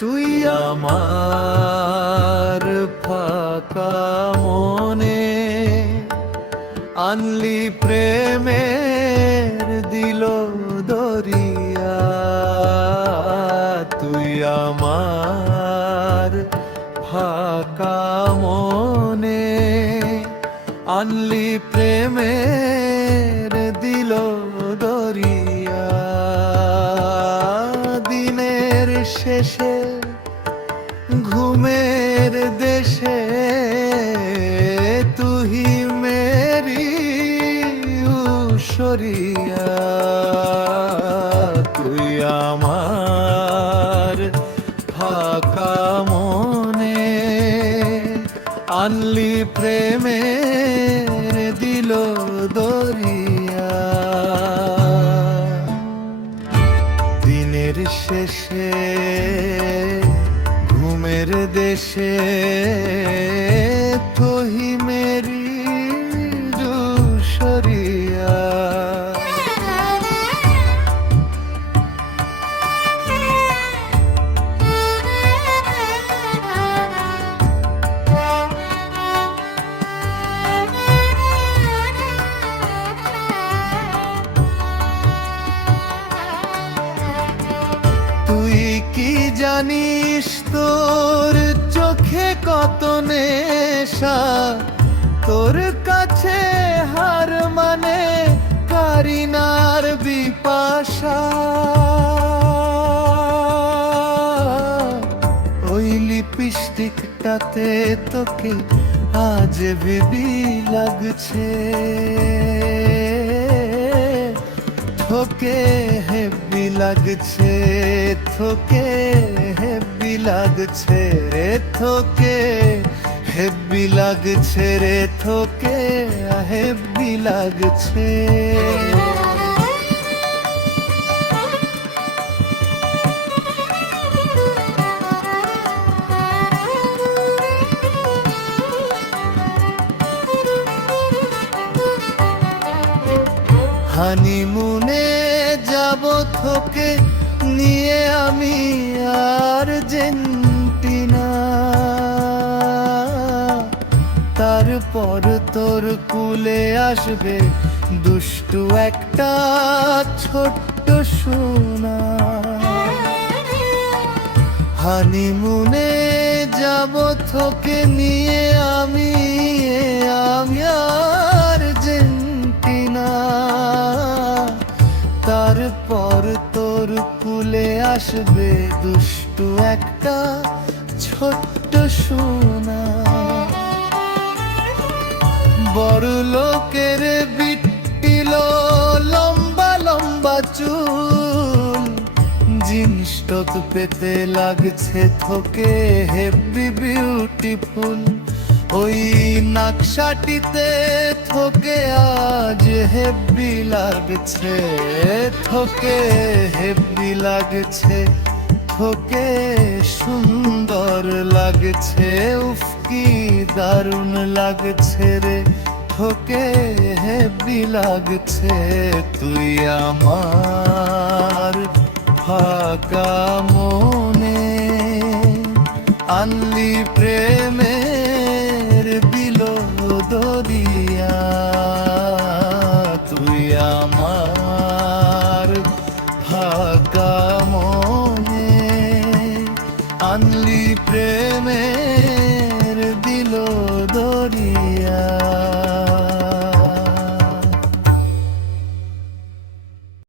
তুই আমার ফাঁকা মনে আনলি প্রেমের দিল দরিয়া। তুই আমার ফাঁকা মনে আনলি প্রেমের দিল দরিয়া। দিনের শেষে ঘুমের দেশে তুহি মেরি উশরিয়া। তুই আমার ফাঁকা মনে আনলি প্রেমের দিল দরিয়া। দিনের শেষে ঘুমের দেশে তোহি মেরি দুশরিয়া। তুই কি জানিস তোর চোখে কত নেশা, তোর কাছে হার মানে কারিনার বিপাশা। ওই লিপস্টিকটাতে তোকে আজ বেবি লাগছে, থোকে হেব্বি লাগছে, থোকে হেব্বি লাগছে রে, থোকে হেব্বি লাগছে রে, থোকে হেব্বি লাগছে। হানিমুনে যাব তোকে নিয়ে আমি আর্জেন্টিনা। তারপর তোর কুলে আসবে দুষ্টু একটা ছোট্ট সোনা। হানিমুনে যাব তোকে নিয়ে আমি আর্জেন্টিনা। তারপর তোর কুলে আসবে দুষ্টু একটা ছোট্ট সোনা। বড় লোকের বিট্টিল লম্বা লম্বা চুল, জিন্স টপ পেতে লাগছে তোকে হেব্বি বিউটিফুল। ওই নাকশাটিতে তোকে আজ হেব্বি লাগছে, তোকে হেব্বি লাগছে, তোকে সুন্দর লাগছে। উফ কি দারুণ লাগছে রে, তোকে হেব্বি লাগছে। তুই আমার ফাঁকা মনে আনলি প্রেমের বিল দরিয়া। তুই আমার ফাঁকা মনে আনলি প্রেমের